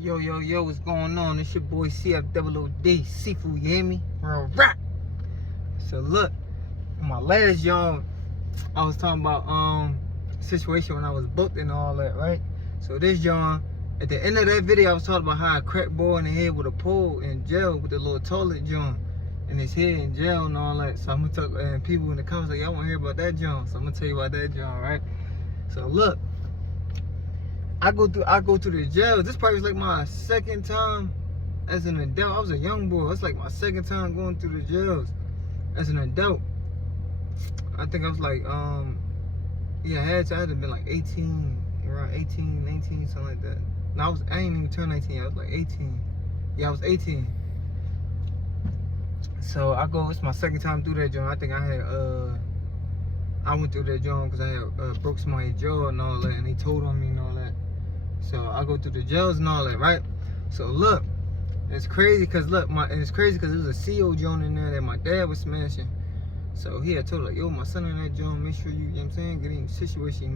Yo, what's going on? It's your boy CFOOD, Seafood, you hear me? Real rap. So look, my last job, I was talking about situation when I was booked and all that, right? So this job, at the end of that video, I was talking about how I cracked boy in the head with a pole in jail with the little toilet joint in his head in jail and all that. So I'm gonna talk, and people in the comments like, y'all wanna hear about that joint? So I'm gonna tell you about that joint, right? So look, I go through the jail. This probably was like my second time as an adult. I was a young boy. It's like my second time going through the jails as an adult. I think I was like, yeah, I had to have been like 18, around 18, 19, something like that. No, I ain't even turned 19. I was like 18. Yeah, I was 18. So it's my second time through that joint. I think I went through that joint because I had broke somebody's jaw and all that, and they told on me and all that. So I go through the jails and all that, right? So look, it's crazy because there was a CO joint in there that my dad was smashing. So he had told like, yo, my son in that joint, make sure you know what I'm saying, get him situated,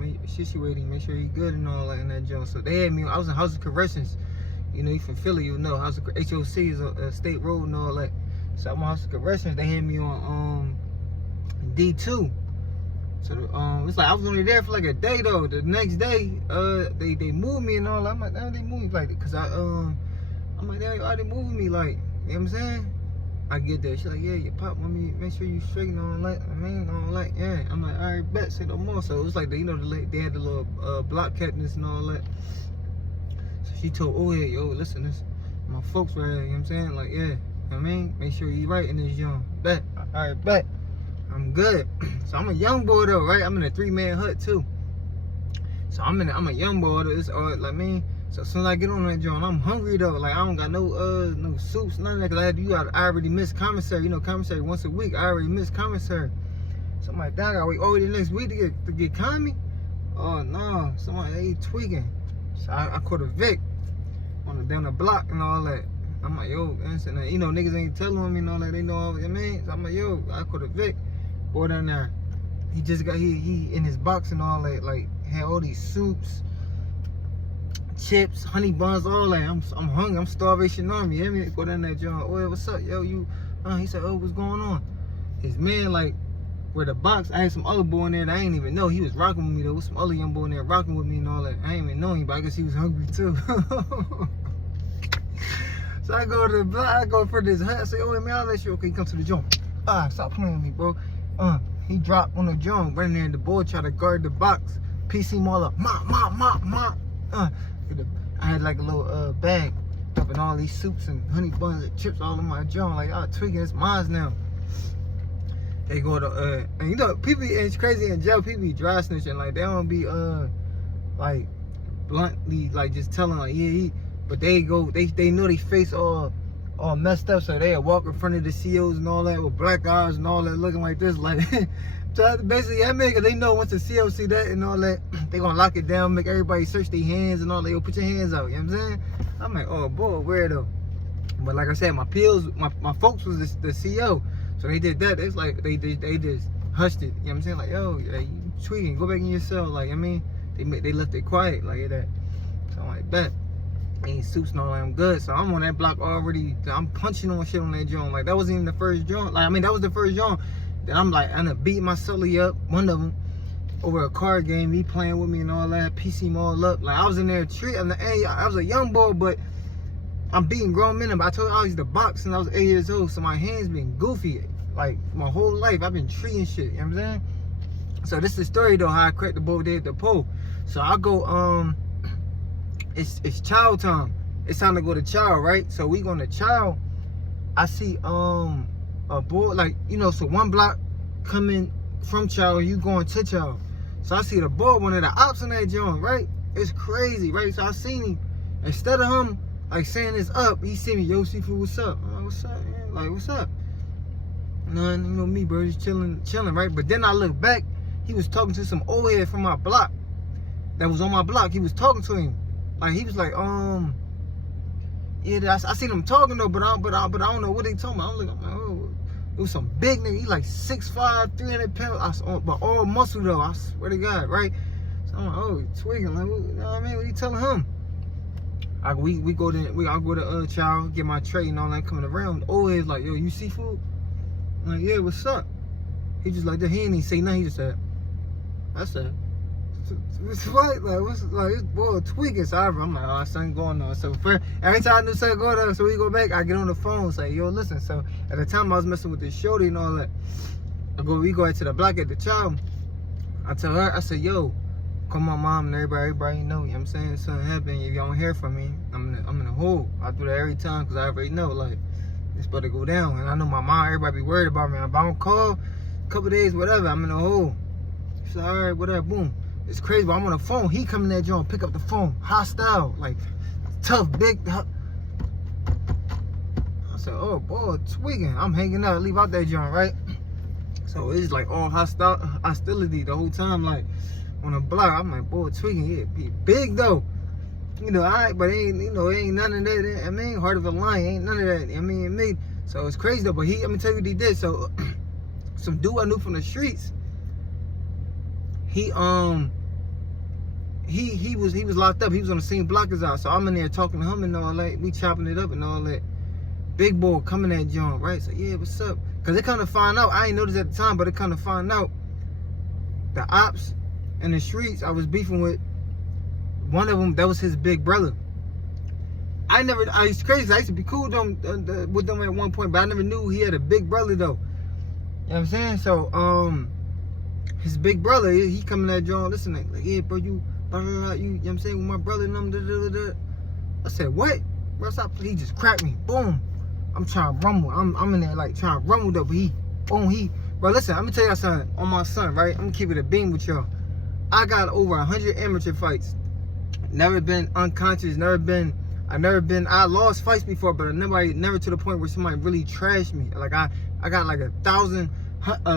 make sure he good and all that in that joint. So they had me, I was in House of Corrections. You know, you from Philly, you know, House of HOC is a state road and all that. So I'm in House of Corrections, they had me on D2. So it's like I was only there for like a day though. The next day, they moved me and all that. I'm like, damn, they moved me like, cause I'm like, damn, they moving me like, you know what I'm saying? I get there, she's like, yeah, your pop want me, make sure you straight and all that. I mean, all that, yeah. I'm like, all right, bet, say no more. So it was like, you know, they had the little block cabinets and all that. So she told, oh yeah, yo, listen, this, my folks right here, you know what I'm saying? Like, yeah, you know what I mean? Make sure you right in this joint. Bet, all right, bet. I'm good. So I'm a young boy though, right? I'm in a 3-man hut too. So I'm a young boy though. It's all like me. So as soon as I get on that joint, I'm hungry though. Like I don't got no soups, none of that. Cause I already missed commissary. You know, commissary once a week. I already missed commissary. So I'm like, dang, I gotta wait all the next week to get commie. Oh no, somebody they tweaking. So I caught a Vic down the block and all that. I'm like, yo, you know, niggas ain't telling me and all that. They know all, you know what I mean? So I'm like, yo, I caught a Vic. Boy down there, he just got he in his box and all that, like had all these soups, chips, honey buns, all that. I'm hungry, I'm starvation on me. You hear me? Go down there, John. Oh, what's up, yo? You? He said, oh, what's going on? His man, like, where the box, I had some other boy in there that I ain't even know. He was rocking with me though. Some other young boy in there rocking with me and all that. I ain't even know him, but I guess he was hungry too. So I go to the block, I go for this hut. I say, oh man, I'll let you. Okay, come to the joint. Stop playing with me, bro. He dropped on the joint, right in there, and the boy tried to guard the box, PC him all up, mop. I had like a little bag, dropping all these soups and honey buns and chips all in my joint, like, y'all tweaking, it's mine now. They go to, and you know, people, it's crazy in jail, people be dry snitching, like, they don't be, like, bluntly, like, just telling, like, yeah, but they go, they know they face all messed up, so they walk in front of the COs and all that with black eyes and all that, looking like this, like so basically, I mean, cause they know once the CO see that and all that, they gonna lock it down, make everybody search their hands and all that. Yo, put your hands out, you know what I'm saying? I'm like, oh boy, weirdo. But like I said, my folks was the CO, so they did that. It's like they just hushed it, you know what I'm saying? Like, yo, you tweaking, go back in your cell, like, I mean, they left it quiet like that. So I'm like, bet. Ain't soups and all that, I'm good. So I'm on that block already. I'm punching on shit on that joint. Like that wasn't even the first joint. Like I mean, that was the first joint. Then I'm like, I'm beating my celly up, one of them, over a card game. He playing with me and all that, PC him all up. Like I was in there I was a young boy, but I'm beating grown men. But I told you I used to box since I was 8 years old. So my hands been goofy. Like my whole life, I've been treating shit. You know what I'm saying? So this is the story though, how I cracked the boy there at the pole. So I go, it's chow time. It's time to go to chow, right? So we going to chow. I see a boy, like, you know, so one block coming from chow, you going to chow. So I see the boy, one of the ops in that joint, right? It's crazy, right? So I seen him. Instead of him like saying it's up, he see me, yo, Seafood, what's up? I'm like, what's up, man? Like, what's up? None, you know me, bro, just chilling, right? But then I look back, he was talking to some old head from my block that was on my block. He was talking to him. Like he was like, yeah, I seen him talking though, but I don't know what they told me. I'm like, oh, it was some big nigga. He like 6'5", 300 pounds, but all muscle though. I swear to God, right? So I'm like, oh, he tweaking. Like, you know what I mean? What you telling him? We go to I go to Chow, get my tray and all that coming around. Always like, yo, you seafood? I'm like, yeah, what's up? He just like that. He ain't even say nothing. He just said, I said, what's what? Like, what's like this boy tweaking? So I'm like, oh, something going on. So every time I knew something going on, so we go back, I get on the phone, say, yo, listen. So at the time I was messing with this shorty and all that. We go into the block at the Chow. I tell her, I said, yo, call my mom and everybody know, you know what I'm saying? Something happened. If y'all don't hear from me, I'm in a hole. I do that every time because I already know, like, it's about to go down. And I know my mom, everybody be worried about me. If I don't call, a couple days, whatever, I'm in a hole. She's like, all right, whatever, boom. It's crazy, but I'm on the phone. He come in that joint, pick up the phone. Hostile, like, tough, big. I said, oh, boy, tweaking. I'm hanging out, leave out that joint, right? So it's like all hostility the whole time, like on the block. I'm like, boy, tweaking, yeah, be big though. You know, but ain't, you know, ain't none of that. I mean, heart of a lion, ain't none of that. I mean, it made, so it's crazy though. But let me tell you what he did. So some dude I knew from the streets, he was locked up. He was on the same block as us. So I'm in there talking to him and all that. We chopping it up and all that. Big boy coming at John, right? So yeah, what's up? Cause they kind of find out. I ain't noticed at the time, but they kind of find out the ops in the streets I was beefing with. One of them, that was his big brother. It's crazy. I used to be cool with them at one point, but I never knew he had a big brother though. You know what I'm saying? So his big brother, he coming at John, listening like, yeah, bro, you know what I'm saying, with my brother and them. I said, what? Bro, stop. He just cracked me. Boom. I'm trying to rumble. I'm in there like trying to rumble though, but bro, listen, I'm gonna tell y'all something on my son, right? I'm gonna keep it a beam with y'all. I got over 100 amateur fights. Never been unconscious, I lost fights before, but never to the point where somebody really trashed me. Like I got like 1,000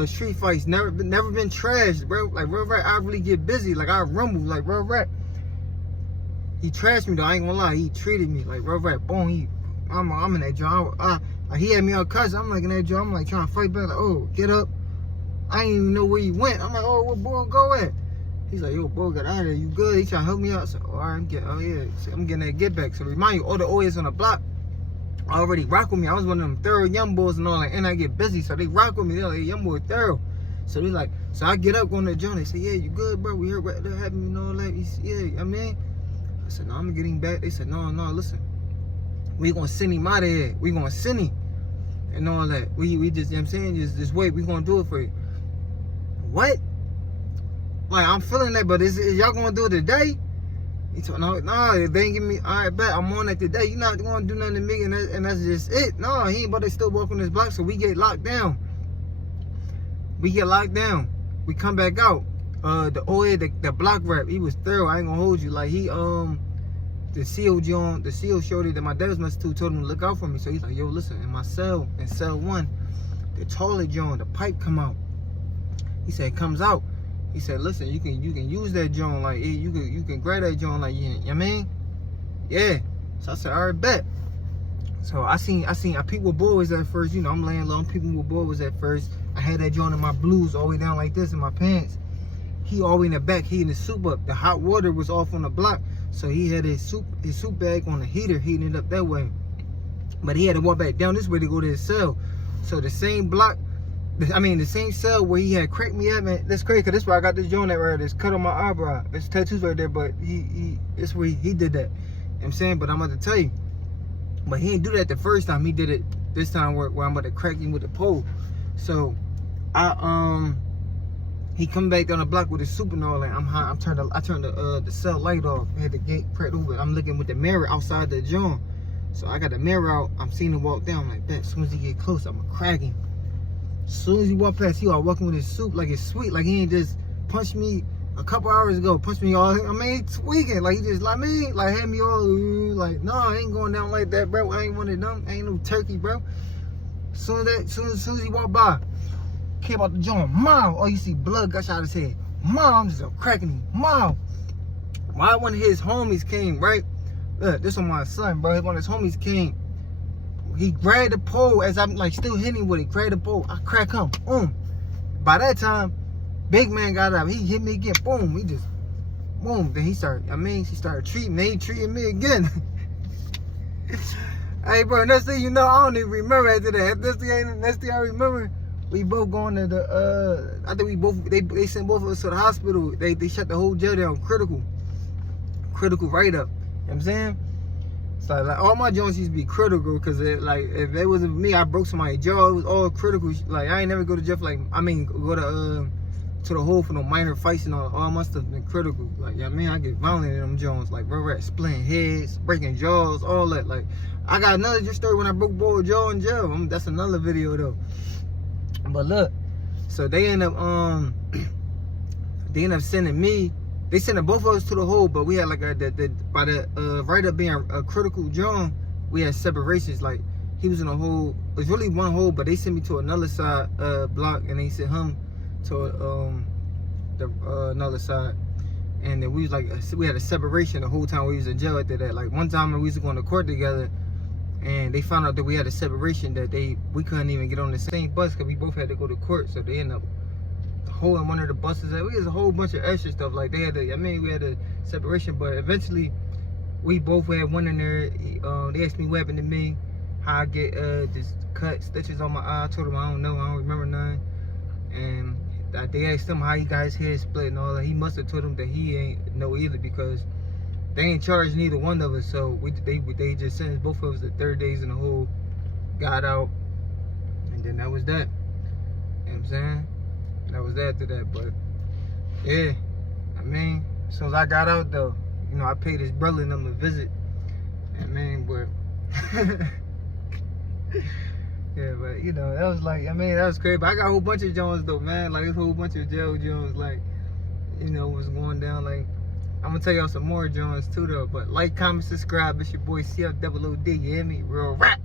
street fights, never been trashed, bro. Like real rap, I really get busy, like I rumble, like real rap. He trashed me though, I ain't gonna lie, he treated me like real rap, boom, I'm in that joint. He had me on cuss. I'm like in that joint. I'm like trying to fight back. Like, oh, get up. I didn't even know where he went. I'm like, oh, where boy go at? He's like, yo, boy, got out of there. You good? He trying to help me out. So, all right, I'm getting that get back. So remind you, all the OAs on the block already rock with me. I was one of them thorough young boys and all that. And I get busy, so they rock with me. They're like, hey, young boy thorough. So they like, so I get up on that joint. They say, yeah, you good, bro? We heard what happened, you know, like, yeah, I mean. I said, no, I'm getting back. They said, no, listen. We gonna send him out of here. We gonna send him and all that. We just, you know what I'm saying, just wait. We gonna do it for you. What? Like, I'm feeling that, but is y'all gonna do it today? He told, no, they ain't give me, all right, bet, I'm on it today. You're not gonna do nothing to me, and that's just it. No, he ain't, but they still walking this block, so we get locked down. We come back out. The OA, the block rep, he was thorough. I ain't gonna hold you. Like, he, the CO shorty that my dad was messing to told him to look out for me. So he's like, yo, listen, in my cell, in cell 1, the toilet joint, the pipe come out. He said, it comes out. He said, listen, you can use that joint, like, you can grab that joint, like, you know what I mean? Yeah. So I said, all right, bet. So I peeped with boys at first, you know, I'm laying low, I'm peeping with boys at first. I had that joint in my blues all the way down like this in my pants. He all the way in the back, heating his soup up. The hot water was off on the block. So he had his soup bag on the heater, heating it up that way. But he had to walk back down this way to go to his cell. So the same block, the same cell where he had cracked me up, man. That's crazy, because that's where I got this joint at right there. This cut on my eyebrow. There's tattoos right there, but that's where he did that. You know what I'm saying? But I'm about to tell you. But he didn't do that the first time. He did it this time where I'm about to crack him with the pole. So he come back down the block with his soup and all that. I'm high. I turned the cell light off. I had the gate cracked over. I'm looking with the mirror outside the joint. So I got the mirror out. I'm seeing him walk down. I'm like, bet, as soon as he get close, I'm gonna crack him. As soon as he walk past, he all walking with his soup like it's sweet. Like he ain't just punched me a couple hours ago. Punched me all, tweaking. Like he just, like me, like had me all, like, no, I ain't going down like that, bro. I ain't one of them. I ain't no turkey, bro. As soon as he walk by, came out the joint, mom. Oh, you see blood gush out his head. Mom, just cracking him. Mom. Why one of his homies came, right? Look, this one my son, bro. One of his homies came. He grabbed the pole as I'm like still hitting with it. Grabbed the pole. I crack him. Boom. By that time, big man got up. He hit me again. Boom. He just, boom. Then he started treating me. He treating me again. Hey, bro, next thing you know, I don't even remember after that. Next thing I remember, we both going to the, I think we both, they sent both of us to the hospital. They shut the whole jail down, critical write-up. You know what I'm saying? So, like, all my joints used to be critical, because, like, if it wasn't me, I broke somebody's jaw, it was all critical. Like, I ain't never go to jail for, like, go to the hole for no minor fights and all my stuff been critical. Like, you know what I mean? I get violent in them joints, like, splitting heads, breaking jaws, all that. Like, I got another story when I broke boy jaw in jail. That's another video, though. But look, so they end up sending me. They sent both of us to the hole, but we had like by the write-up being a critical joint, we had separations. Like, he was in a hole. It was really one hole, but they sent me to another side block, and they sent him to the another side. And then we was like, we had a separation the whole time we was in jail after that. Like, one time we used to go to court together, and they found out that we had a separation, that we couldn't even get on the same bus because we both had to go to court. So they ended up holding one of the buses. We had a whole bunch of extra stuff. Like, we had a separation, but eventually we both had one in there. They asked me what happened to me, how I get this cut, stitches on my eye. I told them I don't know, I don't remember none. And they asked him how he got his head split and all that. He must have told them that he ain't know either, because they ain't charged neither one of us. So they just sentenced both of us to 30 days in the hole, got out, and then that was that. You know what I'm saying? That was after that. But yeah, I mean, as soon as I got out though, you know, I paid his brother and them a visit. I mean, but yeah, but you know, that was like, I mean, that was crazy. But I got a whole bunch of Jones though, man. Like, a whole bunch of jail Jones, like, you know, was going down. Like, I'm gonna tell y'all some more Jones too though. But like, comment, subscribe. It's your boy CFOOD, you hear me? Real rap.